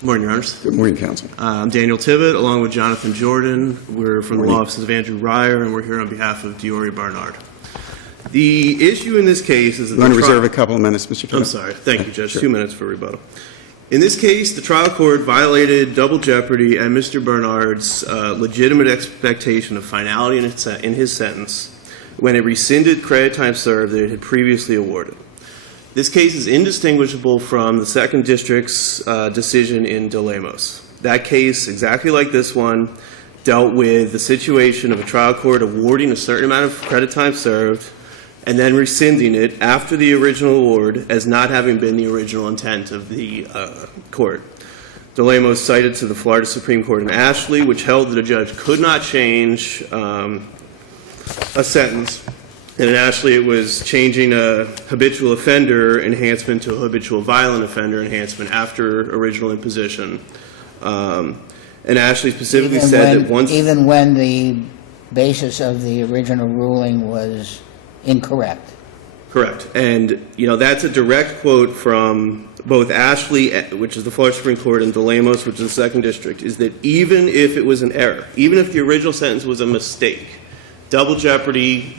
Good morning, Your Honors. Good morning, counsel. I'm Daniel Tibbett, along with Jonathan Jordan. We're from the law offices of Andrew Ryer, and we're here on behalf of Diori Barnard. The issue in this case is that You want to reserve a couple of minutes, Mr. Tibbett? I'm sorry. Thank you, Judge. Sure. 2 minutes for rebuttal. In this case, the trial court violated double jeopardy and Mr. Barnard's legitimate expectation of finality in his sentence when it rescinded credit time served that it had previously awarded. This case is indistinguishable from the Second District's decision in De Lemos. That case, exactly like this one, dealt with the situation of a trial court awarding a certain amount of credit time served and then rescinding it after the original award as not having been the original intent of the court. De Lemos cited to the Florida Supreme Court in Ashley, which held that a judge could not change a sentence. And in Ashley, it was changing a habitual offender enhancement to a habitual violent offender enhancement after original imposition. And Ashley specifically said that once... Even when the basis of the original ruling was incorrect. Correct. And, you know, that's a direct quote from both Ashley, which is the Florida Supreme Court, and De Lemos, which is the Second District, is that even if it was an error, even if the original sentence was a mistake, double jeopardy,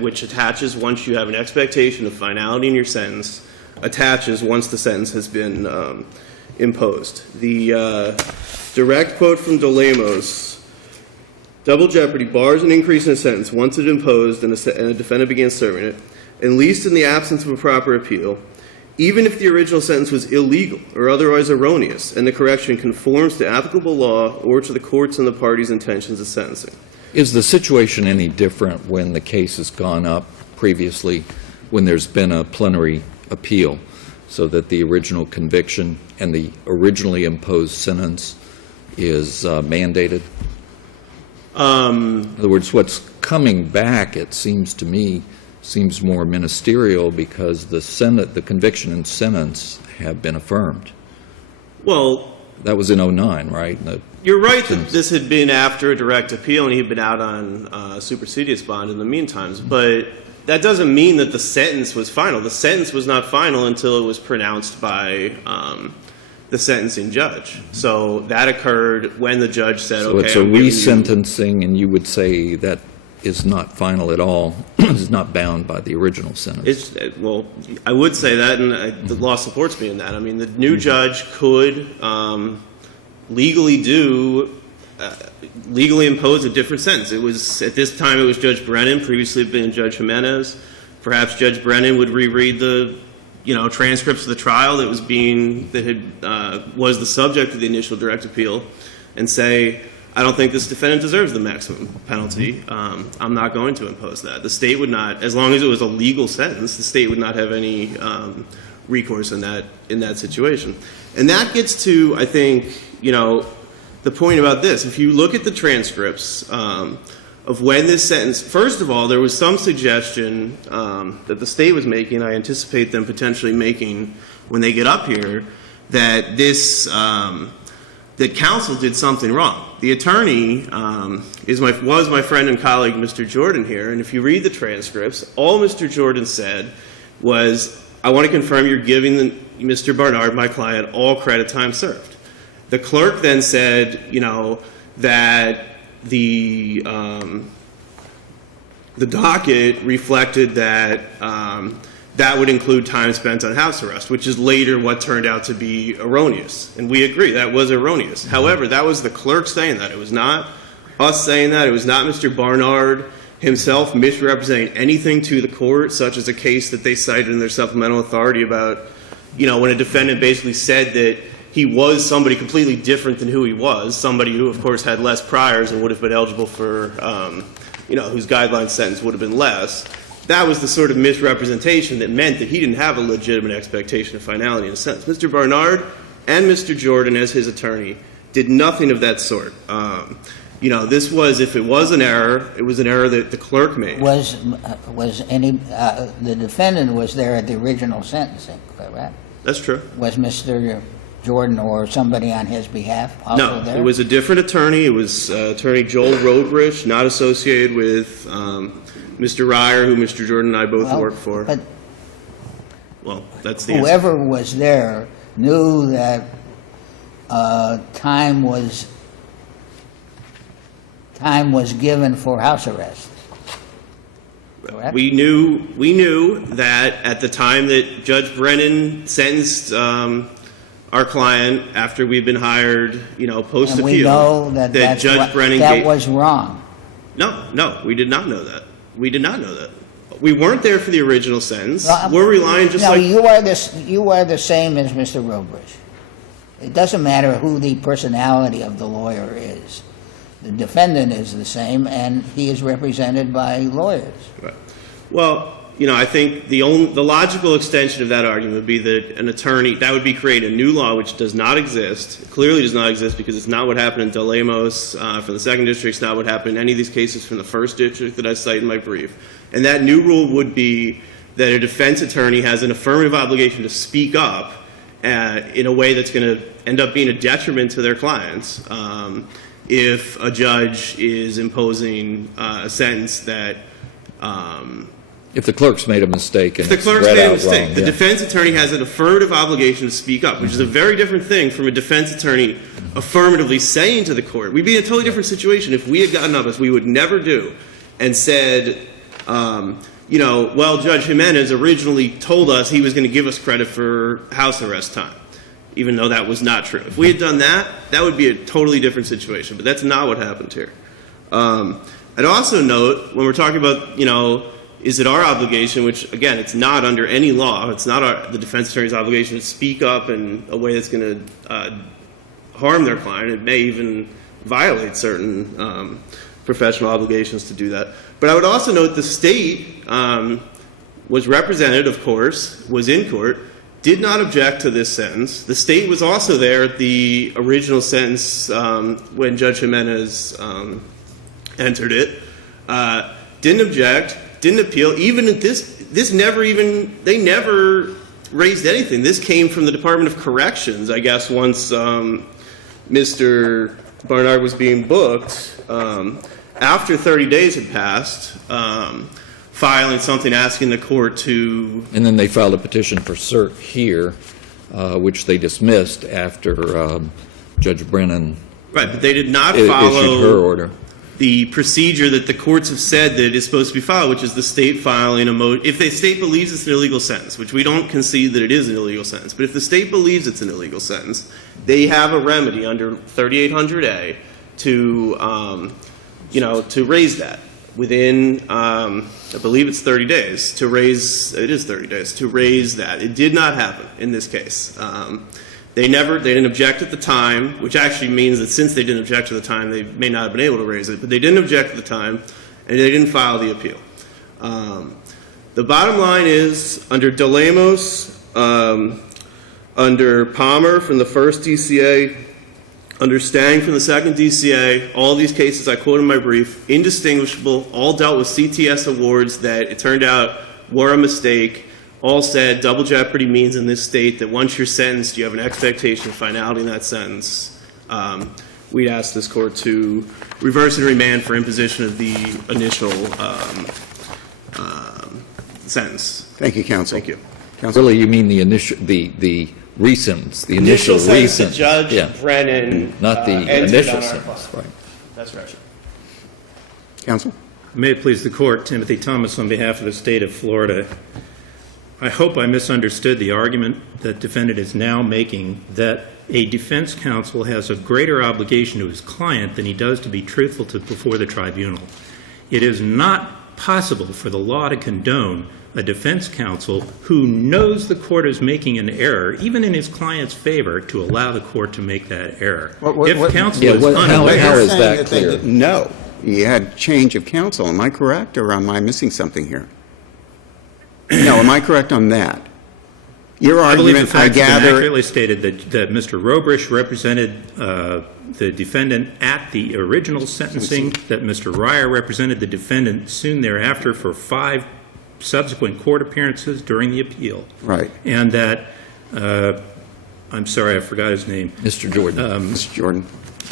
which attaches once you have an expectation of finality in your sentence, attaches once the sentence has been imposed. The direct quote from De Lemos, double jeopardy bars an increase in a sentence once it's imposed and a defendant begins serving it, at least in the absence of a proper appeal, even if the original sentence was illegal or otherwise erroneous and the correction conforms to applicable law or to the court's and the party's intentions of sentencing. Is the situation any different when the case has gone up previously, when there's been a plenary appeal, so that the original conviction and the originally imposed sentence is mandated? In other words, what's coming back, it seems to me, seems more ministerial because the conviction and sentence have been affirmed. Well, that was in 2009, right? You're right that this had been after a direct appeal and he'd been out on supersedious bond in the meantime, but that doesn't mean that the sentence was final. The sentence was not final until it was pronounced by the sentencing judge. So that occurred when the judge said, so okay, it's a resentencing, and you would say that is not final at all, is not bound by the original sentence. Well, I would say that, and the law supports me in that. I mean, the new judge could legally impose a different sentence. It was, at this time, it was Judge Brennan. Previously, it had been Judge Jimenez. Perhaps Judge Brennan would reread the, transcripts of the trial that was was the subject of the initial direct appeal, and say, I don't think this defendant deserves the maximum penalty. I'm not going to impose that. The state would not, as long as it was a legal sentence, the state would not have any recourse in that situation. And that gets to, I think, the point about this. If you look at the transcripts of when this sentence, first of all, there was some suggestion that the state was making, I anticipate them potentially making when they get up here, that this, that counsel did something wrong. The attorney was my friend and colleague, Mr. Jordan, here, and if you read the transcripts, all Mr. Jordan said was, I want to confirm you're giving Mr. Barnard, my client, all credit time served. The clerk then said, that the docket reflected that that would include time spent on house arrest, which is later what turned out to be erroneous. And we agree, that was erroneous. However, that was the clerk saying that. It was not us saying that. It was not Mr. Barnard himself misrepresenting anything to the court, such as a case that they cited in their supplemental authority about, when a defendant basically said that he was somebody completely different than who he was, somebody who, of course, had less priors and would have been eligible for, whose guideline sentence would have been less. That was the sort of misrepresentation that meant that he didn't have a legitimate expectation of finality in a sentence. Mr. Barnard and Mr. Jordan, as his attorney, did nothing of that sort. This was, if it was an error, it was an error that the clerk made. The defendant was there at the original sentencing, correct? That's true. Was Mr. Jordan or somebody on his behalf also there? No, it was a different attorney. It was Attorney Joel Robrich, not associated with Mr. Ryer, who Mr. Jordan and I both worked for. But well, that's the answer. Whoever was there knew that time was given for house arrest. Correct? We knew that at the time that Judge Brennan sentenced our client after we'd been hired, post-appeal. And we know that Judge Brennan was wrong. No, we did not know that. We did not know that. We weren't there for the original sentence. Well, We're relying just no, like... you are the same as Mr. Robrish. It doesn't matter who the personality of the lawyer is. The defendant is the same, and he is represented by lawyers. Right. Well, I think the logical extension of that argument would be that an attorney, that would be create a new law which does not exist. It clearly does not exist because it's not what happened in Delamos from the second district. It's not what happened in any of these cases from the first district that I cite in my brief. And that new rule would be that a defense attorney has an affirmative obligation to speak up in a way that's going to end up being a detriment to their clients if a judge is imposing a sentence that... If the clerk's made a mistake and If the it's clerk's read made a out mistake, wrong, the yeah. defense attorney has an affirmative obligation to speak up, which is a very different thing from a defense attorney affirmatively saying to the court. We'd be in a totally different situation if we had gotten up, as we would never do, and said, well, Judge Jimenez originally told us he was going to give us credit for house arrest time, even though that was not true. If we had done that, that would be a totally different situation, but that's not what happened here. I'd also note, when we're talking about, is it our obligation, which, again, it's not under any law, it's not the defense attorney's obligation to speak up in a way that's going to harm their client. It may even violate certain professional obligations to do that. But I would also note the state was represented, of course, was in court, did not object to this sentence. The state was also there at the original sentence when Judge Jimenez entered it. Didn't object, didn't appeal. Even at this they never raised anything. This came from the Department of Corrections, I guess, once Mr. Barnard was being booked. After 30 days had passed, filing something asking the court to... And then they filed a petition for cert here, which they dismissed after Judge Brennan Right, but they did not issued her follow order. the procedure that the courts have said that is supposed to be filed, which is the state filing a motion. If the state believes it's an illegal sentence, which we don't concede that it is an illegal sentence, but if the state believes it's an illegal sentence, they have a remedy under 3800A to, to raise that within, I believe it's 30 days, to raise, it is 30 days, to raise that. It did not happen in this case. They didn't object at the time, which actually means that since they didn't object at the time, they may not have been able to raise it, but they didn't object at the time, and they didn't file the appeal. The bottom line is, under Delamos, under Palmer from the first DCA, under Stang from the second DCA, all these cases I quote in my brief, indistinguishable, all dealt with CTS awards that it turned out were a mistake. All said double jeopardy means in this state that once you're sentenced, you have an expectation of finality in that sentence. We'd ask this court to reverse and remand for imposition of the initial sentence. Thank you, counsel. Thank you. Counsel. Really, you mean the initial, the re-sentence, the Initial initial sentence that re-sentence? Judge Yeah. Brennan Not the entered initial on our sentence, file. right. That's right. Counsel. May it please the Court, Timothy Thomas on behalf of the State of Florida. I hope I misunderstood the argument that defendant is now making that a defense counsel has a greater obligation to his client than he does to be truthful before the tribunal. It is not possible for the law to condone a defense counsel who knows the court is making an error, even in his client's favor, to allow the court to make that error. If counsel is unaware... how is Saying that they clear? didn't know. You had change of counsel. Am I correct, or am I missing something here? No, am I correct on that? Your I believe the argument, I facts have been gather, accurately stated that Mr. Robrish represented the defendant at the original sentencing, that Mr. Ryer represented the defendant soon thereafter for 5 subsequent court appearances during the appeal. right, And that, I'm sorry, I forgot his name, Mr. Jordan. Mr. Jordan.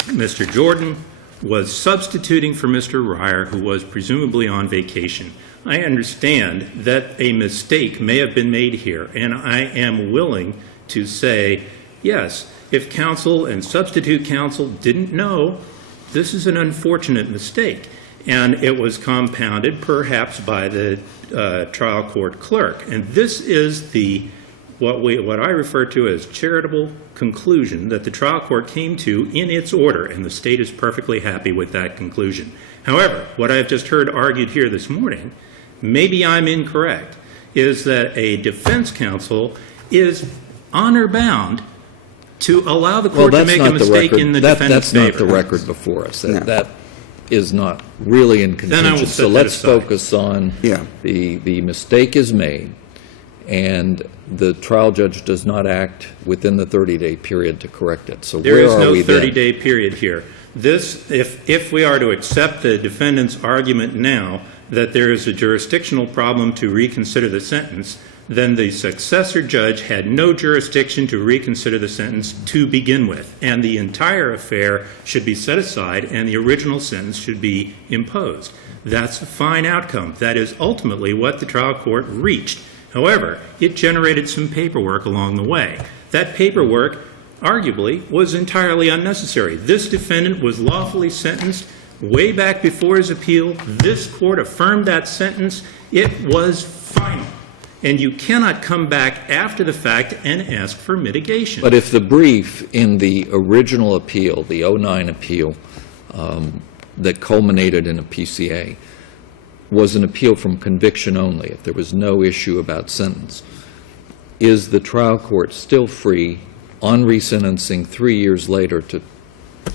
Mr. Jordan was substituting for Mr. Ryer, who was presumably on vacation. I understand that a mistake may have been made here, and I am willing to say, yes, if counsel and substitute counsel didn't know, this is an unfortunate mistake. And it was compounded perhaps by the trial court clerk. And this is what I refer to as charitable conclusion that the trial court came to in its order, and the state is perfectly happy with that conclusion. However, what I've just heard argued here this morning, maybe I'm incorrect, is that a defense counsel is honor-bound to allow the court to make a mistake in the defendant's favor. That's not the record before us. No. That is not really in Then I will contention. set So that let's aside. focus on Yeah. the mistake is made, and the trial judge does not act within the 30-day period to correct it. So There where is are no we then? 30-day period here. This, if we are to accept the defendant's argument now that there is a jurisdictional problem to reconsider the sentence, then the successor judge had no jurisdiction to reconsider the sentence to begin with, and the entire affair should be set aside and the original sentence should be imposed. That's a fine outcome. That is ultimately what the trial court reached. However, it generated some paperwork along the way. That paperwork, arguably, was entirely unnecessary. This defendant was lawfully sentenced way back before his appeal. This court affirmed that sentence. It was final. And you cannot come back after the fact and ask for mitigation. But if the brief in the original appeal, the 09 appeal, that culminated in a PCA, was an appeal from conviction only, if there was no issue about sentence, is the trial court still free on resentencing 3 years later to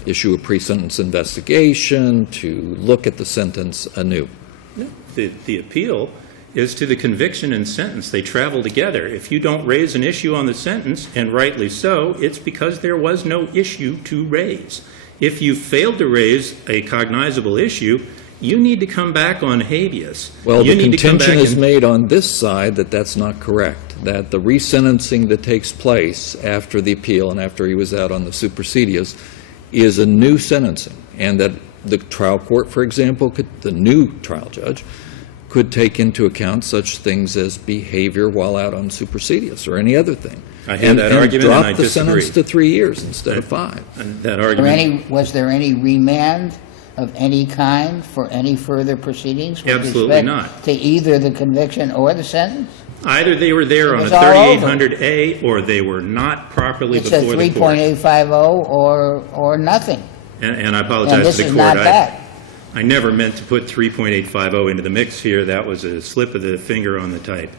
issue a pre-sentence investigation, to look at the sentence anew? The appeal is to the conviction and sentence. They travel together. If you don't raise an issue on the sentence, and rightly so, it's because there was no issue to raise. If you failed to raise a cognizable issue, you need to come back on habeas. Well, You the need to come contention back is and- made on this side that that's not correct, that the resentencing that takes place after the appeal and after he was out on the supersedious is a new sentencing, and that the trial court, for example, the new trial judge, could take into account such things as behavior while out on supersedious or any other thing. I hear that argument, and I drop the sentence disagree. to 3 years instead of 5. And that Or argument. was there any remand of any kind for any further proceedings? with Absolutely respect not. To either the conviction or the sentence? Either they were there on It a was all over. 3800A, or they were not properly It's a before the court. 3.850 or nothing. And I And apologize this to the is court. not that. I never meant to put 3.850 into the mix here. That was a slip of the finger on the type.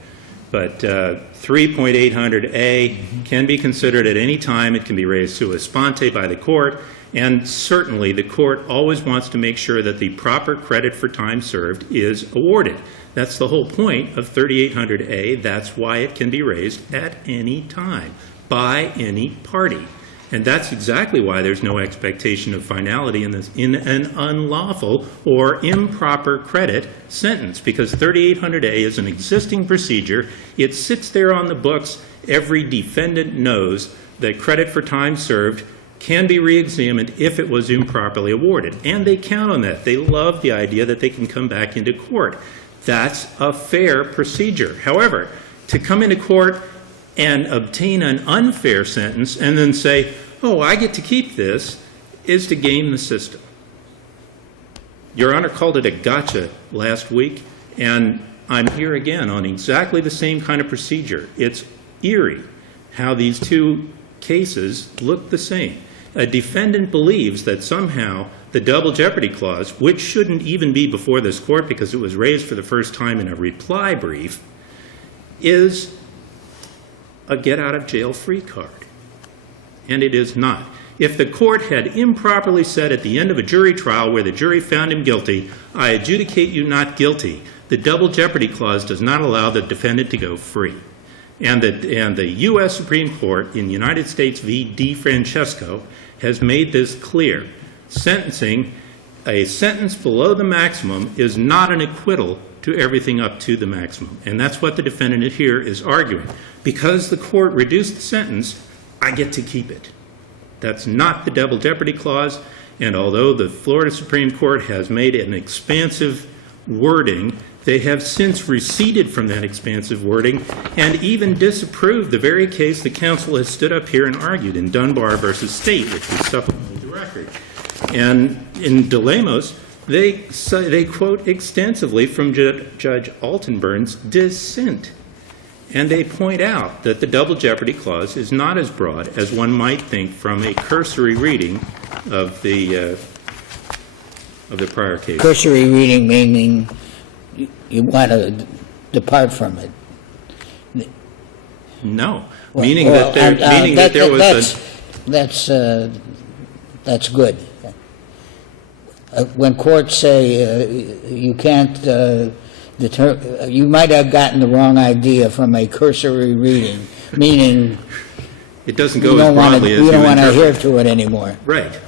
But 3.800A can be considered at any time. It can be raised sua sponte by the court. And certainly, the court always wants to make sure that the proper credit for time served is awarded. That's the whole point of 3800A. That's why it can be raised at any time by any party. And that's exactly why there's no expectation of finality in an unlawful or improper credit sentence, because 3800A is an existing procedure. It sits there on the books. Every defendant knows that credit for time served can be reexamined if it was improperly awarded. And they count on that. They love the idea that they can come back into court. That's a fair procedure. However, to come into court and obtain an unfair sentence and then say, oh, I get to keep this, is to game the system. Your Honor called it a gotcha last week, and I'm here again on exactly the same kind of procedure. It's eerie how these two cases look the same. A defendant believes that somehow the double jeopardy clause, which shouldn't even be before this court because it was raised for the first time in a reply brief, is a get-out-of-jail-free card. And it is not. If the court had improperly said at the end of a jury trial where the jury found him guilty, I adjudicate you not guilty, the double jeopardy clause does not allow the defendant to go free. And the U.S. Supreme Court in United States v. D. Francesco has made this clear. Sentencing, a sentence below the maximum is not an acquittal to everything up to the maximum. And that's what the defendant here is arguing. Because the court reduced the sentence, I get to keep it. That's not the double jeopardy clause. And although the Florida Supreme Court has made an expansive wording They have since receded from that expansive wording and even disapproved the very case the counsel has stood up here and argued in Dunbar versus State, which was supplemented the record. And in DeLemos, they quote extensively from Judge Altenburn's dissent. And they point out that the double jeopardy clause is not as broad as one might think from a cursory reading of the prior case. Cursory reading meaning you want to depart from it. No, Well, meaning well, that there was that's good. When courts say you can't you might have gotten the wrong idea from a cursory reading, meaning it doesn't you go as don't want broadly to as you you don't want to interpret. adhere to it anymore. Right.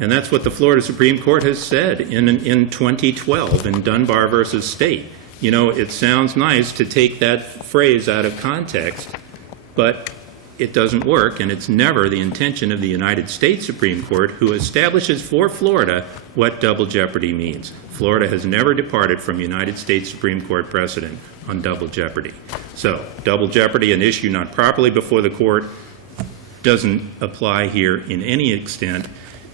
And that's what the Florida Supreme Court has said in 2012 in Dunbar versus State. You know, it sounds nice to take that phrase out of context, but it doesn't work, and it's never the intention of the United States Supreme Court, who establishes for Florida what double jeopardy means. Florida has never departed from United States Supreme Court precedent on double jeopardy. So, double jeopardy, an issue not properly before the court, doesn't apply here in any extent.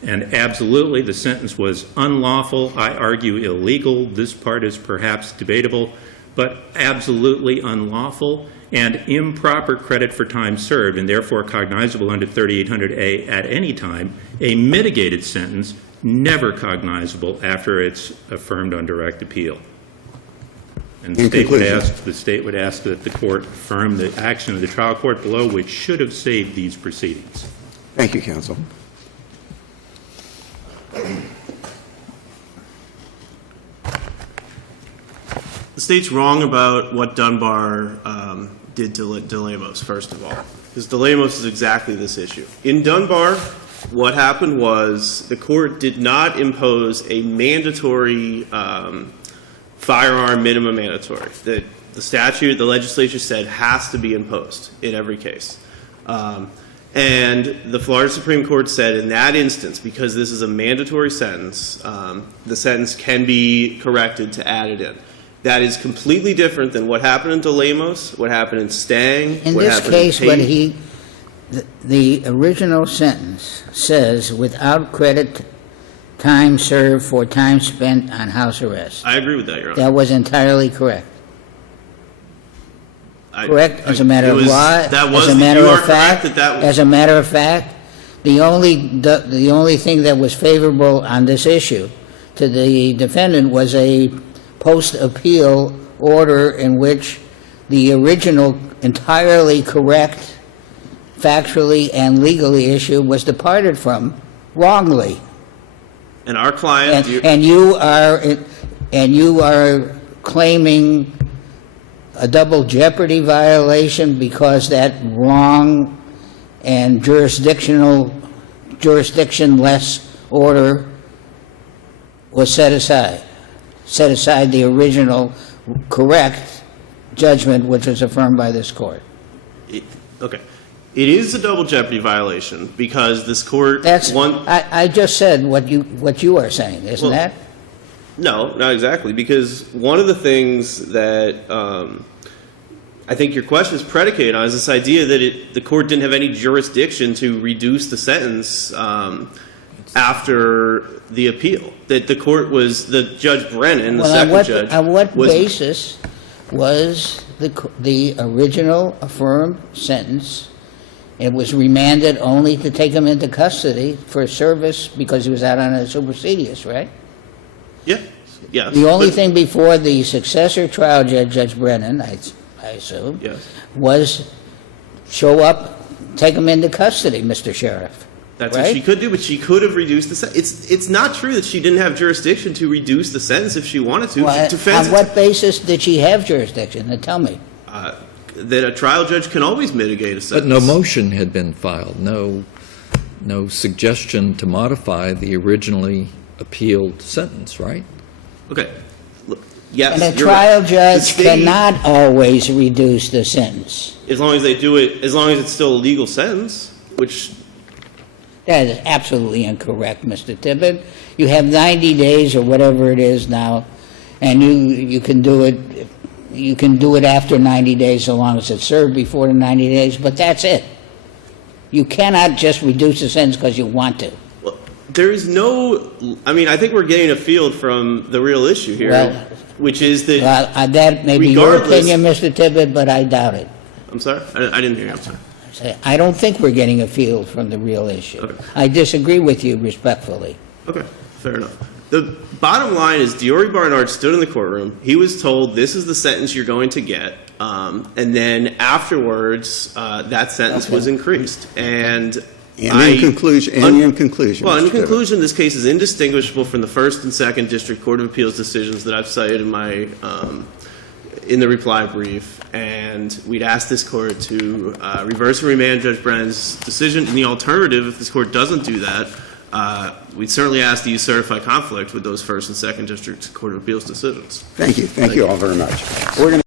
And absolutely, the sentence was unlawful. I argue illegal. This part is perhaps debatable, but absolutely unlawful and improper credit for time served, and therefore cognizable under 3800A at any time. A mitigated sentence, never cognizable after it's affirmed on direct appeal. And the state would ask that the court affirm the action of the trial court below, which should have saved these proceedings. Thank you, counsel. The state's wrong about what Dunbar did to DeLemos, first of all, because DeLemos is exactly this issue. In Dunbar, what happened was the court did not impose a mandatory firearm minimum mandatory. The statute, the legislature said, has to be imposed in every case. And the Florida Supreme Court said in that instance, because this is a mandatory sentence, the sentence can be corrected to add it in. That is completely different than what happened in DeLemos, what happened in Stang, In what this happened case, in when Payne. the original sentence says, without credit, time served for time spent on house arrest. I agree with that, Your Honor. That was entirely correct. Correct, as a matter It of was- law, that was- as a matter you are of fact, correct that as a matter of fact, the only thing that was favorable on this issue to the defendant was a post-appeal order in which the original entirely correct, factually and legally issue was departed from wrongly. And our client, And you are claiming a double jeopardy violation because that wrong and jurisdictionless order was set aside the original correct judgment which was affirmed by this court. okay. It is a double jeopardy violation because this court I just said what you are saying, isn't Well, that? No, not exactly, because one of the things that I think your question is predicated on is this idea that the court didn't have any jurisdiction to reduce the sentence after the appeal. That the court was, Judge Brennan, the second judge. On what was- basis was the original affirmed sentence? It was remanded only to take him into custody for service because he was out on a supersedious, right? Yeah, yes. The only but- thing before the successor trial judge, Judge Brennan, I assume, Yes. was show up, take him into custody, Mr. Sheriff. That's right? what she could do, but she could have reduced the sentence. It's not true that she didn't have jurisdiction to reduce the sentence if she wanted to. Well, Defense- on what basis did she have jurisdiction? Now tell me. that a trial judge can always mitigate a sentence. But no motion had been filed, no suggestion to modify the originally appealed sentence, right? Okay. Look, yes, And a you're right. trial The judge state- cannot always reduce the sentence. As long as they do it, as long as it's still a legal sentence, which That is absolutely incorrect, Mr. Tippett. You have 90 days or whatever it is now, And you can do it after 90 days, so long as it's served before the 90 days, but that's it. You cannot just reduce the sentence because you want to. Well, there is no, I mean, I think we're getting afield from the real issue here, Well, which is that, Well, that may be your regardless- opinion, Mr. Tibbet, but I doubt it. I'm sorry? I didn't hear you, I'm sorry. I don't think we're getting afield from the real issue. Okay. I disagree with you respectfully. Okay, fair enough. The bottom line is Diori Barnard stood in the courtroom. He was told, this is the sentence you're going to get. And then afterwards, that sentence was increased. And In conclusion, Well, in Mr. Tibbet. conclusion, this case is indistinguishable from the First and Second District Court of Appeals decisions that I've cited in my in the reply brief, and we'd ask this court to reverse and remand Judge Brennan's decision. In the alternative, if this court doesn't do that, we'd certainly ask that you certify conflict with those First and Second District Court of Appeals decisions. Thank you. Thank you all very much. We're going to